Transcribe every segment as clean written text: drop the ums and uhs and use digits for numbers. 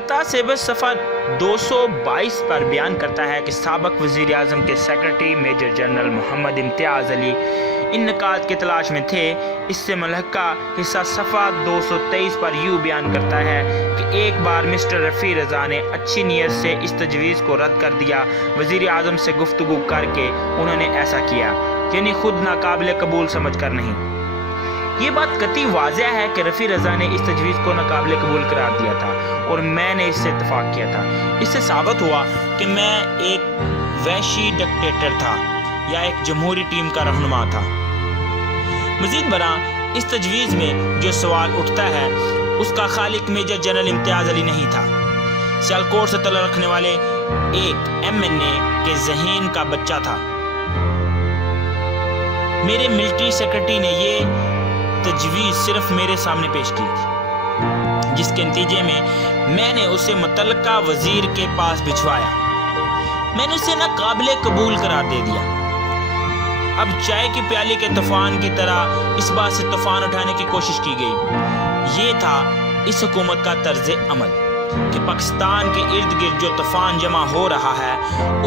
کرتاس ایبس صفحہ 222 پر بیان کرتا ہے کہ سابق وزیر اعظم کے secretary major general Mohammad Imtiaz علی ان نکات کی تلاش میں تھے۔ اس سے ملحقہ حصہ صفحہ 223 پر یوں بیان کرتا ہے کہ ایک بار مسٹر رفیع رضا نے اچھی نیت سے اس تجویز کو رد کر دیا۔ وزیر اعظم سے گفتگو کر کے انہوں نے ایسا کیا، یعنی خود ناقابل قبول سمجھ کر نہیں۔ یہ بات قطعی واضح ہے کہ رفیع رضا نے اس تجویز کو ناقابل قبول قرار دیا تھا اور میں نے اس سے اتفاق کیا تھا۔ اس سے ثابت ہوا کہ میں ایک وحشی ڈکٹیٹر تھا یا ایک جمہوری ٹیم کا رہنما تھا۔ مزید برآں اس تجویز میں جو سوال اٹھتا ہے اس کا خالق میجر جنرل امتیاز علی نہیں تھا، سیالکوٹ سے تعلق رکھنے والے ایک MNA کے ذہین کا بچہ تھا۔ میرے ملٹری سیکرٹری نے یہ تجویز صرف میرے سامنے پیش کی تھی، جس کے نتیجے میں نے اسے متعلقہ وزیر کے پاس بھجوایا۔ میں نے اسے ناقابل قبول قرار دے دیا۔ اب چائے کی پیالی کے طوفان کی طرح اس بات سے طوفان اٹھانے کی کوشش کی گئی۔ یہ تھا اس حکومت کا طرز عمل کہ پاکستان کے ارد گرد جو طوفان جمع ہو رہا ہے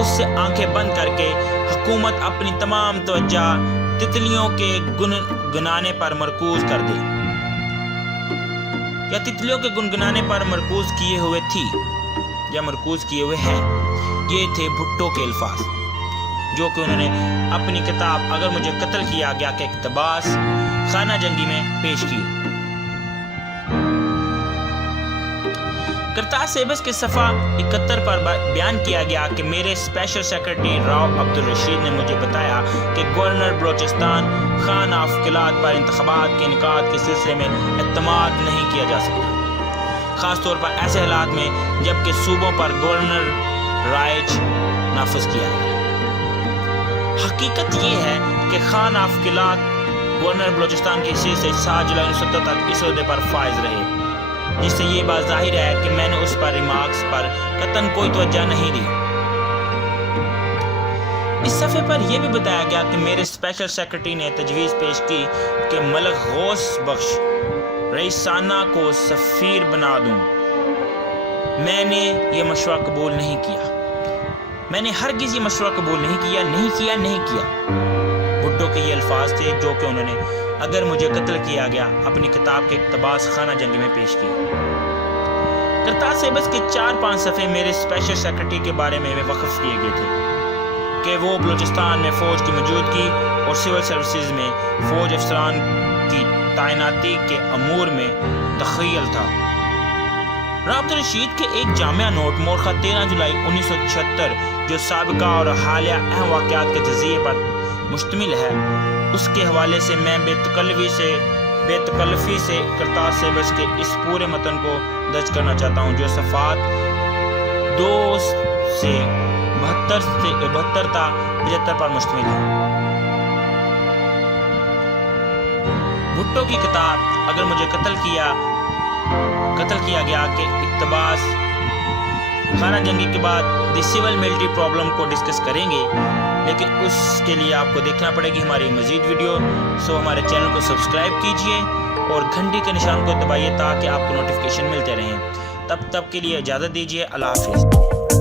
اس سے آنکھیں بند کر کے حکومت اپنی تمام توجہ تتلیوں کے گنگنانے پر مرکوز کر دے، یا تتلیوں کے گنگنانے پر مرکوز کیے ہوئے تھی یا مرکوز کیے ہوئے ہیں۔ یہ تھے بھٹو کے الفاظ جو کہ انہوں نے اپنی کتاب اگر مجھے قتل کیا گیا کے اقتباس خانہ جنگی میں پیش کی۔ کرتاس ایبس کے صفحہ 71 پر بیان کیا گیا کہ میرے اسپیشل سیکرٹری راؤ عبدالرشید نے مجھے بتایا کہ گورنر بلوچستان خان آف قلات پر انتخابات کے انعقاد کے سلسلے میں اعتماد نہیں کیا جا سکتا، خاص طور پر ایسے حالات میں جبکہ صوبوں پر گورنر رائج نافذ کیا ہے۔ حقیقت یہ ہے کہ خان آف قلات گورنر بلوچستان کی حیثیت سے 7 جولائی 1970 تک اس عہدے پر فائز رہے، جس سے یہ بات ظاہر ہے کہ میں نے اس پر ریمارکس پر قطعاً کوئی توجہ نہیں دی۔ اس صفحے پر یہ بھی بتایا گیا کہ میرے اسپیشل سیکرٹری نے تجویز پیش کی کہ ملک غوث بخش رئیسانہ کو سفیر بنا دوں۔ میں نے یہ مشورہ قبول نہیں کیا۔ میں نے ہرگز یہ مشورہ قبول نہیں کیا۔ بھٹو کے یہ الفاظ تھے جو کہ انہوں نے اگر مجھے قتل کیا گیا اپنی کتاب کے اقتباس خانہ جنگی میں پیش کی۔ کرتاس ایبس کے 4-5 صفحے میرے اسپیشل سیکرٹری کے بارے میں وقف کیے گئے تھے کہ وہ بلوچستان میں فوج کی موجودگی اور سول سروسز میں فوج افسران کی تعیناتی کے امور میں تخیل تھا۔ راؤ عبدالرشید کے ایک جامعہ نوٹ مورخہ 13 جولائی 1976 جو سابقہ اور حالیہ اہم واقعات کے تجزیے پر مشتمل ہے، اس کے حوالے سے میں بے تکلفی سے کرتاس ایبس کے اس پورے متن کو درج کرنا چاہتا ہوں جو صفحات 2 سے 72 تا 75 پر مشتمل ہے۔ بھٹو کی کتاب اگر مجھے قتل کیا گیا کہ اقتباس خانہ جنگی کے بعد دی سول ملٹری پرابلم کو ڈسکس کریں گے، لیکن اس کے لیے آپ کو دیکھنا پڑے گی ہماری مزید ویڈیو۔ ہمارے چینل کو سبسکرائب کیجئے اور گھنٹی کے نشان کو دبائیے تاکہ آپ کو نوٹیفیکیشن ملتے رہیں۔ تب کے لیے اجازت دیجیے۔ اللہ حافظ۔